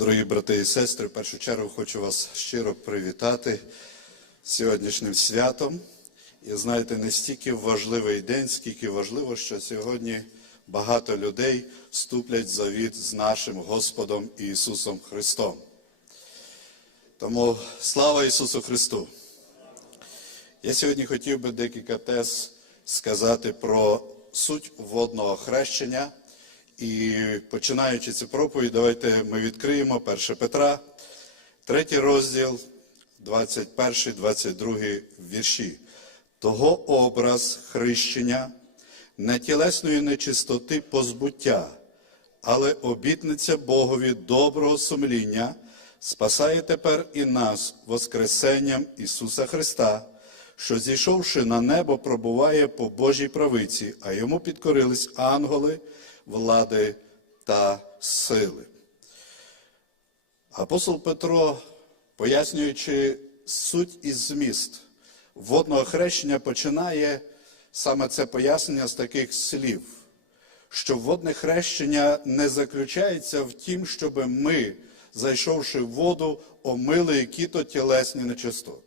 Дорогі брати і сестри, в першу чергу хочу вас щиро привітати сьогоднішнім святом. І знаєте, не стільки важливий день, скільки важливо, що сьогодні багато людей вступлять в завіт з нашим Господом Ісусом Христом. Тому слава Ісусу Христу! Я сьогодні хотів би декілька тез сказати про суть водного хрещення. І починаючи цю проповідь, давайте ми відкриємо 1 Петра, третій розділ, 21, 22 вірші. Того образ хрещення не тілесної нечистоти позбуття, але обітниця Богові доброго сумління спасає тепер і нас Воскресенням Ісуса Христа, що, зійшовши на небо, пробуває по Божій правиці, а йому підкорились ангели, влади та сили. Апостол Петро, пояснюючи суть і зміст водного хрещення, починає саме це пояснення з таких слів, що водне хрещення не заключається в тім, щоб ми, зайшовши в воду, омили які-то тілесні нечистоти.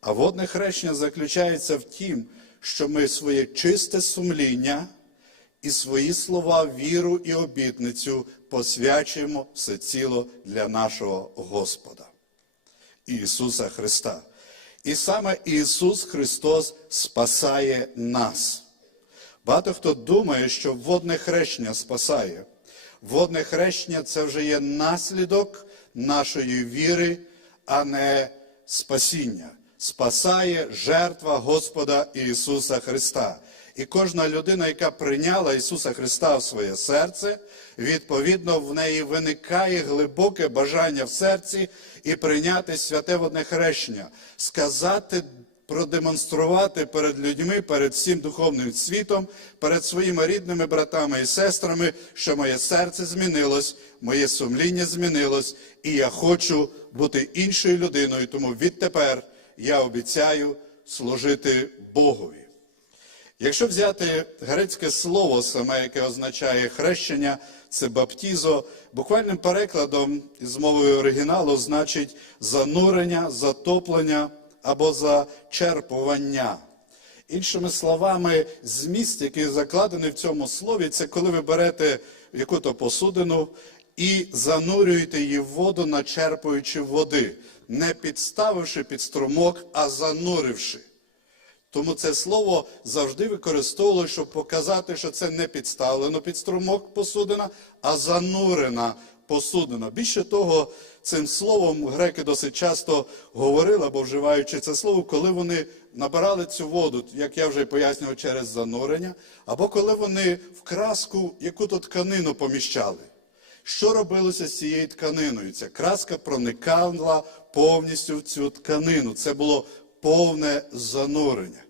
А водне хрещення заключається в тім, що ми своє чисте сумління і свої слова, віру і обітницю посвячуємо всеціло для нашого Господа, Ісуса Христа. І саме Ісус Христос спасає нас. Багато хто думає, що водне хрещення спасає. Водне хрещення це вже є наслідок нашої віри, а не спасіння. Спасає жертва Господа Ісуса Христа. І кожна людина, яка прийняла Ісуса Христа в своє серце, відповідно в неї виникає глибоке бажання в серці і прийняти святе водне хрещення, сказати, продемонструвати перед людьми, перед всім духовним світом, перед своїми рідними братами і сестрами, що моє серце змінилось, моє сумління змінилось, і я хочу бути іншою людиною. Тому відтепер я обіцяю служити Богові. Якщо взяти грецьке слово, саме яке означає хрещення, це баптізо, буквальним перекладом з мовою оригіналу значить занурення, затоплення або зачерпування. Іншими словами, зміст, який закладений в цьому слові, це коли ви берете яку-то посудину і занурюєте її в воду, начерпуючи води, не підставивши під струмок, а зануривши. Тому це слово завжди використовували, щоб показати, що це не підставлено під струмок посудина, а занурена посудина. Більше того, цим словом греки досить часто говорили, або вживаючи це слово, коли вони набирали цю воду, як я вже пояснював, через занурення, або коли вони в краску яку-то тканину поміщали. Що робилося з цією тканиною? Ця краска проникала повністю в цю тканину. Це було повне занурення.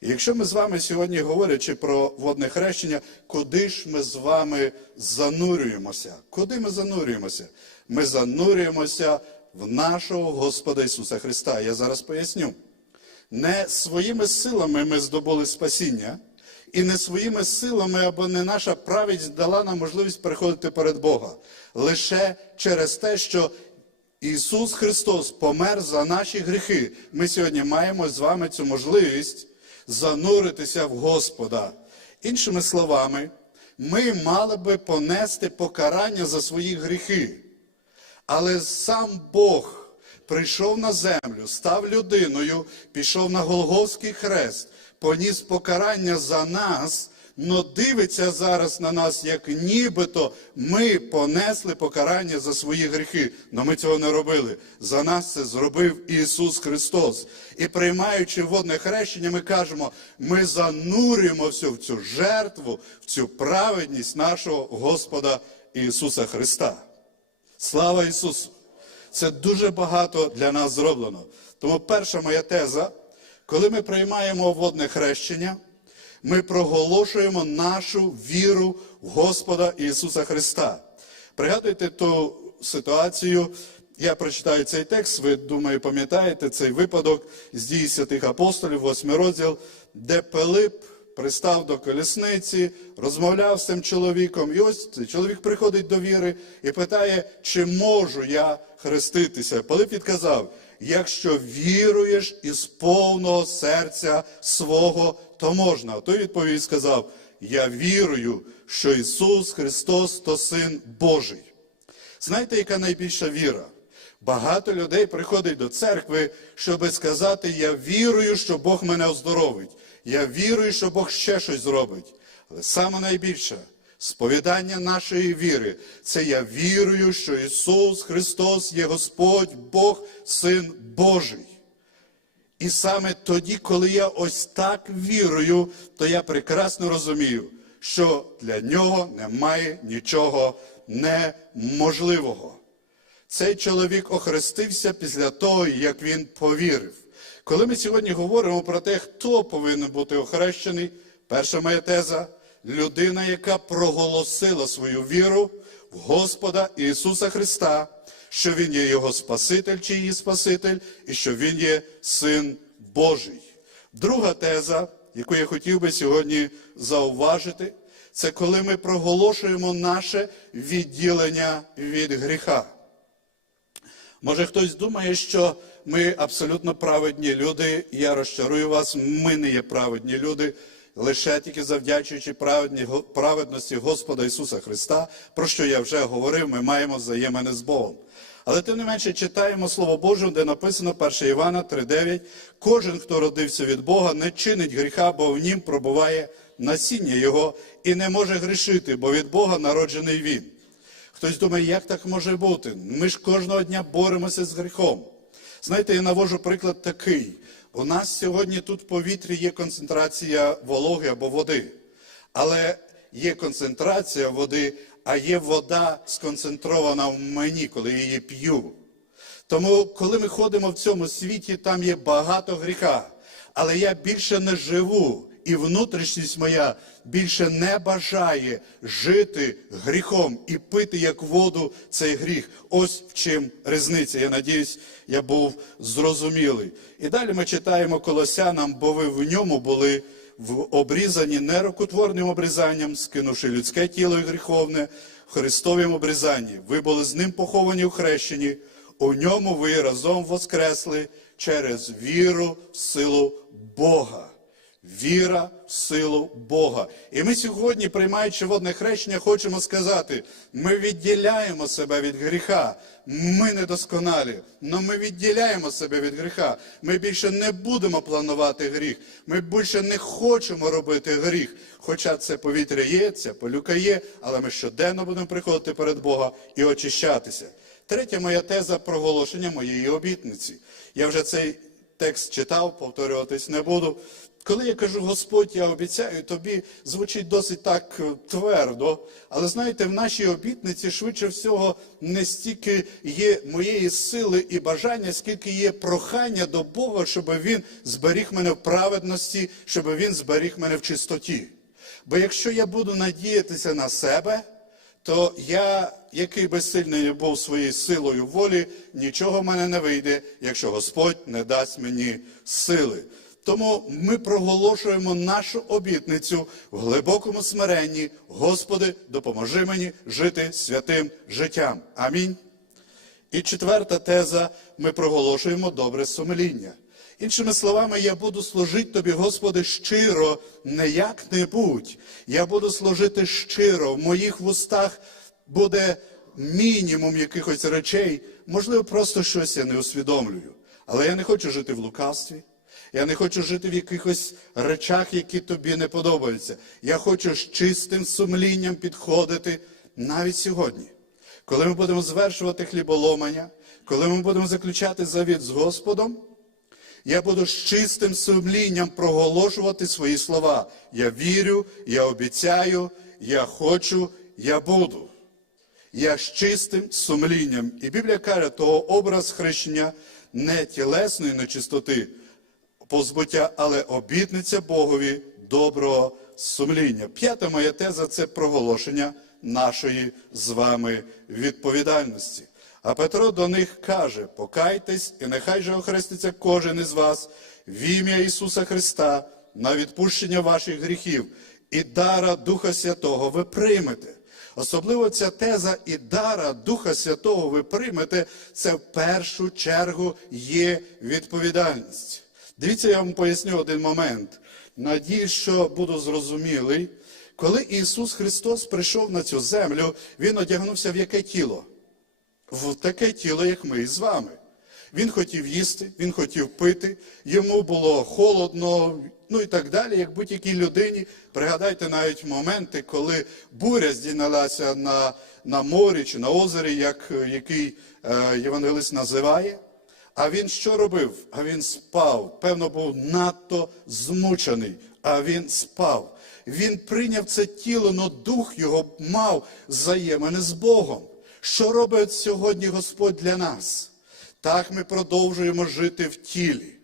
Якщо ми з вами сьогодні говорячи про водне хрещення, куди ж ми з вами занурюємося? Куди ми занурюємося? Ми занурюємося в нашого Господа Ісуса Христа. Я зараз поясню. Не своїми силами ми здобули спасіння, і не своїми силами або не наша праведь дала нам можливість приходити перед Бога. Лише через те, що Ісус Христос помер за наші гріхи. Ми сьогодні маємо з вами цю можливість зануритися в Господа. Іншими словами, ми мали би понести покарання за свої гріхи. Але сам Бог прийшов на землю, став людиною, пішов на Голговський хрест, поніс покарання за нас, но дивиться зараз на нас, як нібито ми понесли покарання за свої гріхи. Но ми цього не робили. За нас це зробив Ісус Христос. І приймаючи водне хрещення, ми кажемо, ми занурюємося в цю жертву, в цю праведність нашого Господа Ісуса Христа. Слава Ісусу! Це дуже багато для нас зроблено. Тому перша моя теза, коли ми приймаємо водне хрещення, ми проголошуємо нашу віру в Господа Ісуса Христа. Пригадуйте ту ситуацію, я прочитаю цей текст, ви думаю, пам'ятаєте цей випадок з дії святих апостолів, восьмий розділ, де Пилип пристав до колісниці, розмовляв з цим чоловіком. І ось цей чоловік приходить до віри і питає, чи можу я хреститися. Пилип відказав: якщо віруєш із повного серця свого, то можна. А той відповів і сказав: Я вірую, що Ісус Христос то Син Божий. Знаєте, яка найбільша віра? Багато людей приходить до церкви, щоб сказати: Я вірую, що Бог мене оздоровить. Я вірую, що Бог ще щось зробить. Але саме найбільше сповідання нашої віри це я вірую, що Ісус Христос є Господь, Бог, Син Божий. І саме тоді, коли я ось так вірую, то я прекрасно розумію, що для нього немає нічого неможливого. Цей чоловік охрестився після того, як він повірив. Коли ми сьогодні говоримо про те, хто повинен бути охрещений, перша моя теза людина, яка проголосила свою віру в Господа Ісуса Христа, що Він є його Спаситель чи її Спаситель, і що Він є Син Божий. Друга теза, яку я хотів би сьогодні зауважити, це коли ми проголошуємо наше відділення від гріха. Може, хтось думає, що ми абсолютно праведні люди. Я розчарую вас, ми не є праведні люди, лише тільки завдячуючи праведності Господа Ісуса Христа, про що я вже говорив, ми маємо взаємини з Богом. Але тим не менше читаємо Слово Боже, де написано 1 Івана 3,9. Кожен, хто родився від Бога, не чинить гріха, бо в нім пробуває насіння Його і не може грішити, бо від Бога народжений він. Хтось думає, як так може бути? Ми ж кожного дня боремося з гріхом. Знаєте, я навожу приклад такий. У нас сьогодні тут в повітрі є концентрація вологи або води, але є концентрація води, а є вода сконцентрована в мені, коли я її п'ю. Тому, коли ми ходимо в цьому світі, там є багато гріха. Але я більше не живу, і внутрішність моя більше не бажає жити гріхом і пити як воду цей гріх. Ось в чим різниця. Я надіюсь, я був зрозумілий. І далі ми читаємо Колосянам, бо ви в ньому були в обрізані нерокотворним обрізанням, скинувши людське тіло і гріховне в Христовім обрізанні. Ви були з ним поховані у хрещенні. У ньому ви разом воскресли через віру в силу Бога. Віра в силу Бога. І ми сьогодні, приймаючи водне хрещення, хочемо сказати: ми відділяємо себе від гріха. Ми недосконалі, але ми відділяємо себе від гріха. Ми більше не будемо планувати гріх. Ми більше не хочемо робити гріх. Хоча це повітря є, ця полюка є, але ми щоденно будемо приходити перед Бога і очищатися. Третя моя теза проголошення моєї обітниці. Я вже цей текст читав, повторюватись не буду. Коли я кажу Господь, я обіцяю, тобі звучить досить так е, твердо. Але знаєте, в нашій обітниці швидше всього не стільки є моєї сили і бажання, скільки є прохання до Бога, щоб він зберіг мене в праведності, щоб він зберіг мене в чистоті. Бо якщо я буду надіятися на себе, то я, який би сильний не був своєю силою волі, нічого в мене не вийде, якщо Господь не дасть мені сили. Тому ми проголошуємо нашу обітницю в глибокому смиренні. Господи, допоможи мені жити святим життям. Амінь. І четверта теза: ми проголошуємо добре сумління. Іншими словами, я буду служити тобі, Господи, щиро, не як-небудь. Я буду служити щиро. В моїх вустах буде мінімум якихось речей. Можливо, просто щось я не усвідомлюю. Але я не хочу жити в лукавстві. Я не хочу жити в якихось речах, які тобі не подобаються. Я хочу з чистим сумлінням підходити навіть сьогодні. Коли ми будемо звершувати хліболомання, коли ми будемо заключати завіт з Господом, я буду з чистим сумлінням проголошувати свої слова. Я вірю, я обіцяю, я хочу, я буду. Я з чистим сумлінням. І Біблія каже, того образ хрещення не тілесної нечистоти, позбуття, але обітниця Богові доброго сумління. П'ята моя теза це проголошення нашої з вами відповідальності. А Петро до них каже: покайтесь, і нехай же охреститься кожен із вас в ім'я Ісуса Христа на відпущення ваших гріхів і дара Духа Святого ви приймете. Особливо ця теза і дара Духа Святого ви приймете, це в першу чергу є відповідальність. Дивіться, я вам поясню один момент. Надіюсь, що буду зрозумілий. Коли Ісус Христос прийшов на цю землю, Він одягнувся в яке тіло? В таке тіло, як ми з вами. Він хотів їсти, він хотів пити, йому було холодно, ну і так далі, як будь-якій людині. Пригадайте навіть моменти, коли буря здійнялася на, на морі чи на озері, як е, який е, євангелист називає. А він що робив? А він спав. Певно, був надто змучений, а він спав. Він прийняв це тіло, але дух його мав взаємини з Богом. Що робить сьогодні Господь для нас? Так ми продовжуємо жити в тілі.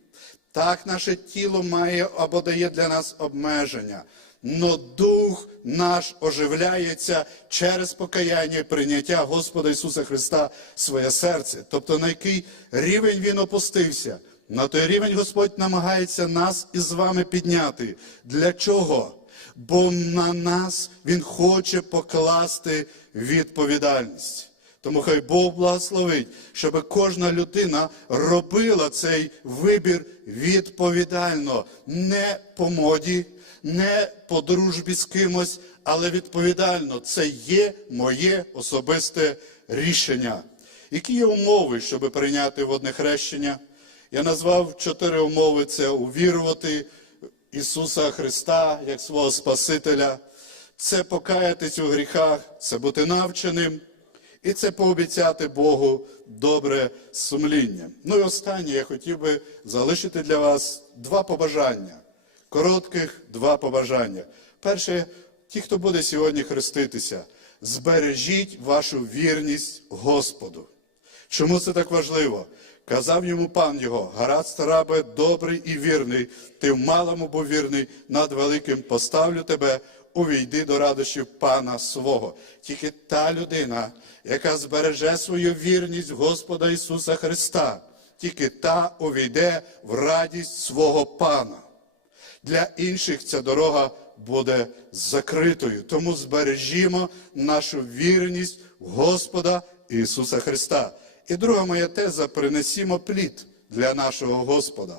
Так наше тіло має або дає для нас обмеження. Но дух наш оживляється через покаяння і прийняття Господа Ісуса Христа в своє серце. Тобто на який рівень Він опустився. На той рівень Господь намагається нас із вами підняти. Для чого? Бо на нас Він хоче покласти відповідальність. Тому хай Бог благословить, щоб кожна людина робила цей вибір відповідально, не по моді, не по дружбі з кимось, але відповідально. Це є моє особисте рішення. Які є умови, щоб прийняти водне хрещення? Я назвав чотири умови: це увірувати Ісуса Христа як свого Спасителя, це покаятись у гріхах, це бути навченим. І це пообіцяти Богу добре сумління. Ну і останнє я хотів би залишити для вас два побажання. Коротких два побажання. Перше, ті, хто буде сьогодні хреститися, збережіть вашу вірність Господу. Чому це так важливо? Казав йому пан його, гаразд, рабе, добрий і вірний, ти в малому був вірний, над великим поставлю тебе, увійди до радощів пана свого. Тільки та людина, яка збереже свою вірність Господа Ісуса Христа, тільки та увійде в радість свого пана. Для інших ця дорога буде закритою. Тому збережімо нашу вірність Господа Ісуса Христа. І друга моя теза принесімо плід для нашого Господа.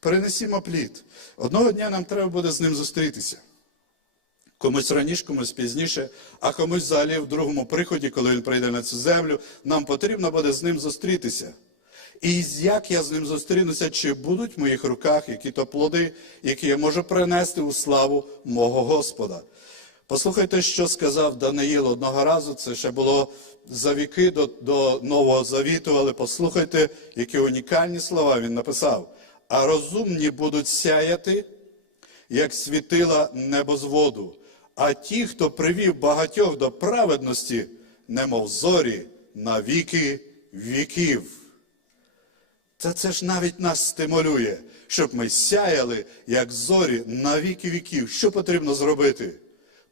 Принесімо плід. Одного дня нам треба буде з ним зустрітися. Комусь раніше, комусь пізніше, а комусь взагалі в другому приході, коли він прийде на цю землю, нам потрібно буде з ним зустрітися. І як я з ним зустрінуся, чи будуть в моїх руках які то плоди, які я можу принести у славу мого Господа. Послухайте, що сказав Даниїл одного разу, це ще було за віки до, до Нового Завіту, але послухайте, які унікальні слова він написав. А розумні будуть сяяти, як світила небозводу, а ті, хто привів багатьох до праведності, немов зорі на віки віків. Та це ж навіть нас стимулює, щоб ми сяяли, як зорі на віки віків. Що потрібно зробити?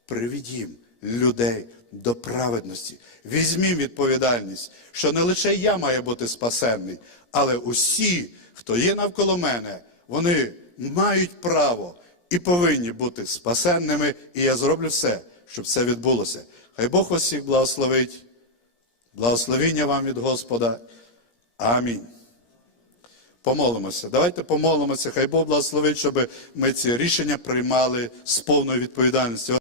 Приведім людей до праведності. Візьмім відповідальність, що не лише я маю бути спасенний, але усі, хто є навколо мене, вони мають право і повинні бути спасенними, і я зроблю все, щоб це відбулося. Хай Бог вас всіх благословить. Благословіння вам від Господа. Амінь. Помолимося. Давайте помолимося. Хай Бог благословить, щоб ми ці рішення приймали з повною відповідальністю.